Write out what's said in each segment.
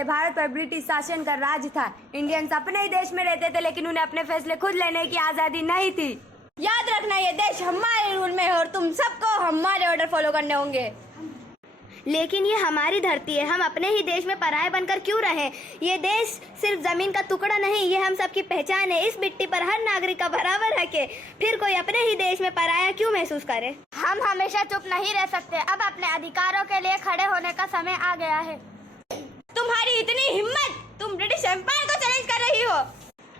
पहले भारत पर ब्रिटिश शासन का राज था। इंडियंस अपने ही देश में रहते थे, लेकिन उन्हें अपने फैसले खुद लेने की आजादी नहीं थी। याद रखना, ये देश हमारे रूल में है और तुम सबको हमारे ऑर्डर फॉलो करने होंगे। लेकिन ये हमारी धरती है, हम अपने ही देश में पराये बनकर क्यों रहें? ये देश सिर्फ जमीन का टुकड़ा नहीं, ये हम सबकी पहचान है। इस मिट्टी पर हर नागरिक का बराबर हक है, फिर कोई अपने ही देश में पराया क्यों महसूस करे? हम हमेशा चुप नहीं रह सकते, अब अपने अधिकारों के लिए खड़े होने का समय आ गया है। तुम्हारी इतनी हिम्मत, तुम ब्रिटिश एम्पायर को चैलेंज कर रही हो।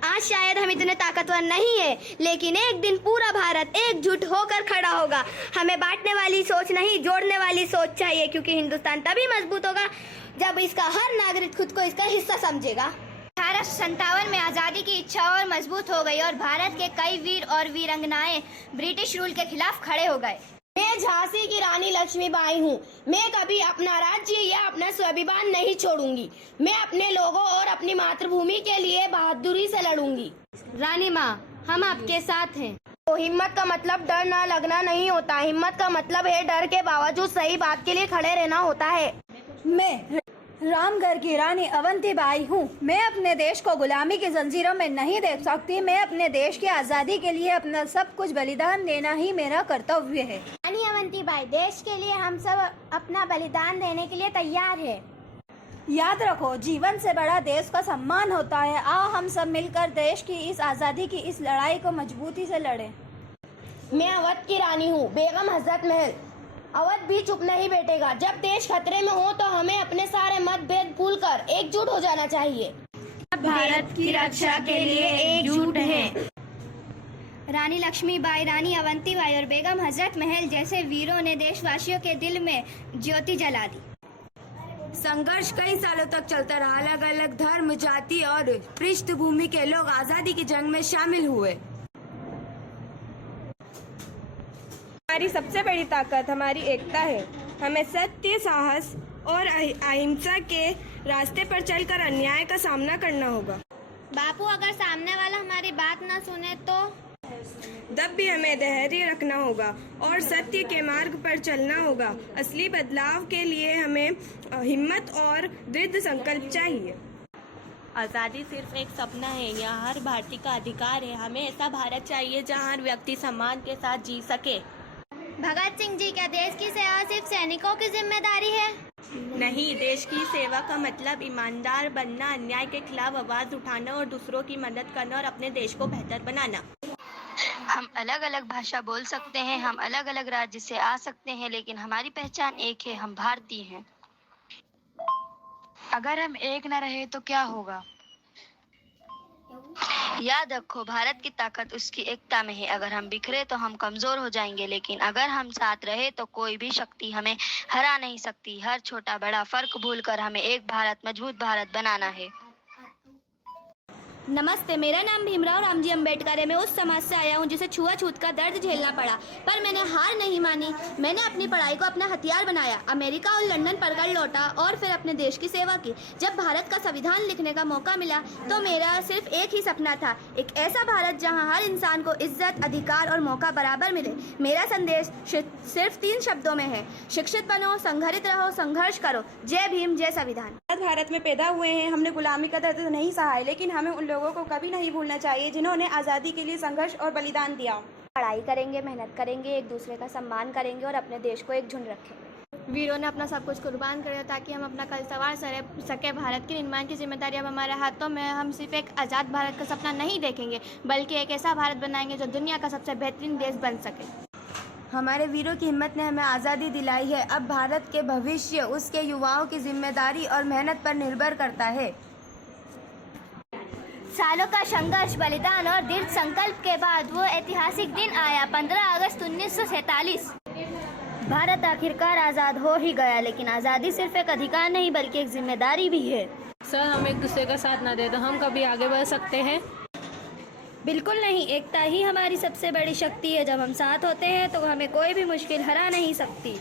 आज शायद हम इतने ताकतवर नहीं है, लेकिन एक दिन पूरा भारत एकजुट होकर खड़ा होगा। हमें बांटने वाली सोच नहीं, जोड़ने वाली सोच चाहिए, क्योंकि हिंदुस्तान तभी मजबूत होगा जब इसका हर नागरिक खुद को इसका हिस्सा समझेगा। 1857 में आज़ादी की इच्छा और मजबूत हो गई और भारत के कई वीर और वीरांगनाएं ब्रिटिश रूल के खिलाफ खड़े हो गए। मैं झांसी की रानी लक्ष्मीबाई हूँ। मैं कभी अपना राज्य या अपना स्वाभिमान नहीं छोड़ूंगी। मैं अपने लोगों और अपनी मातृभूमि के लिए बहादुरी से लड़ूंगी। रानी माँ, हम आपके साथ हैं। तो हिम्मत का मतलब डर ना लगना नहीं होता, हिम्मत का मतलब है डर के बावजूद सही बात के लिए खड़े रहना होता है। मैं रामगढ़ की रानी अवंतीबाई हूँ। मैं अपने देश को गुलामी की जंजीरों में नहीं देख सकती। मैं अपने देश की आज़ादी के लिए अपना सब कुछ बलिदान देना ही मेरा कर्तव्य है। रानी अवंतीबाई, देश के लिए हम सब अपना बलिदान देने के लिए तैयार है। याद रखो, जीवन से बड़ा देश का सम्मान होता है। आओ हम सब मिलकर देश की इस आज़ादी की इस लड़ाई को मजबूती से लड़ें। मैं अवध की रानी हूँ, बेगम हजरत महल। अवध भी चुप नहीं बैठेगा। जब देश खतरे में हो तो हमें अपने सारे मतभेद भूलकर एकजुट हो जाना चाहिए। भारत की रक्षा के लिए एकजुट हैं। रानी लक्ष्मीबाई, रानी अवंतीबाई और बेगम हजरत महल जैसे वीरों ने देशवासियों के दिल में ज्योति जला दी। संघर्ष कई सालों तक चलता रहा। अलग अलग धर्म, जाति और पृष्ठभूमि के लोग आजादी की जंग में शामिल हुए। हमारी सबसे बड़ी ताकत हमारी एकता है। हमें सत्य, साहस और अहिंसा के रास्ते पर चलकर अन्याय का सामना करना होगा। बापू, अगर सामने वाला हमारी बात न सुने तो? तब भी हमें धैर्य रखना होगा और सत्य के मार्ग पर चलना होगा। असली बदलाव के लिए हमें हिम्मत और दृढ़ संकल्प चाहिए। आज़ादी सिर्फ एक सपना है, यह हर भारतीय का अधिकार है। हमें ऐसा भारत चाहिए जहाँ हर व्यक्ति सम्मान के साथ जी सके। भगत सिंह जी, क्या देश की सेवा सिर्फ सैनिकों की जिम्मेदारी है? नहीं, देश की सेवा का मतलब ईमानदार बनना, अन्याय के खिलाफ आवाज उठाना और दूसरों की मदद करना और अपने देश को बेहतर बनाना। हम अलग अलग भाषा बोल सकते हैं, हम अलग अलग राज्य से आ सकते हैं, लेकिन हमारी पहचान एक है, हम भारतीय हैं। अगर हम एक न रहे तो क्या होगा? याद रखो, भारत की ताकत उसकी एकता में है। अगर हम बिखरे तो हम कमजोर हो जाएंगे, लेकिन अगर हम साथ रहे तो कोई भी शक्ति हमें हरा नहीं सकती। हर छोटा बड़ा फर्क भूलकर हमें एक भारत, मजबूत भारत बनाना है। नमस्ते, मेरा नाम भीमराव रामजी अम्बेडकर है। मैं उस समाज से आया हूँ जिसे छुआछूत का दर्द झेलना पड़ा, पर मैंने हार नहीं मानी। मैंने अपनी पढ़ाई को अपना हथियार बनाया, अमेरिका और लंदन पढ़कर लौटा और फिर अपने देश की सेवा की। जब भारत का संविधान लिखने का मौका मिला तो मेरा सिर्फ एक ही सपना था, एक ऐसा भारत जहाँ हर इंसान को इज्जत, अधिकार और मौका बराबर मिले। मेरा संदेश सिर्फ 3 शब्दों में है: शिक्षित बनो, संघटित रहो, संघर्ष करो। जय भीम, जय संविधान। भारत में पैदा हुए हैं, हमने गुलामी का दर्द नहीं सहा है, लेकिन हमें उन लोगों को कभी नहीं भूलना चाहिए जिन्होंने आज़ादी के लिए संघर्ष और बलिदान दिया। पढ़ाई करेंगे, मेहनत करेंगे, एक दूसरे का सम्मान करेंगे और अपने देश को एकजुट रखेंगे। वीरों ने अपना सब कुछ कुर्बान कर दिया ताकि हम अपना कल सवार सके। भारत के निर्माण की जिम्मेदारी अब हमारे हाथों में। हम सिर्फ एक आज़ाद भारत का सपना नहीं देखेंगे, बल्कि एक ऐसा भारत बनाएंगे जो दुनिया का सबसे बेहतरीन देश बन सके। हमारे वीरों की हिम्मत ने हमें आज़ादी दिलाई है। अब भारत के भविष्य उसके युवाओं की जिम्मेदारी और मेहनत पर निर्भर करता है। सालों का संघर्ष, बलिदान और दृढ़ संकल्प के बाद वो ऐतिहासिक दिन आया, 15 अगस्त 1947। भारत आखिरकार आज़ाद हो ही गया, लेकिन आज़ादी सिर्फ एक अधिकार नहीं बल्कि एक जिम्मेदारी भी है। सर, हम एक दूसरे का साथ न दे तो हम कभी आगे बढ़ सकते हैं? बिल्कुल नहीं, एकता ही हमारी सबसे बड़ी शक्ति है। जब हम साथ होते हैं तो हमें कोई भी मुश्किल हरा नहीं सकती।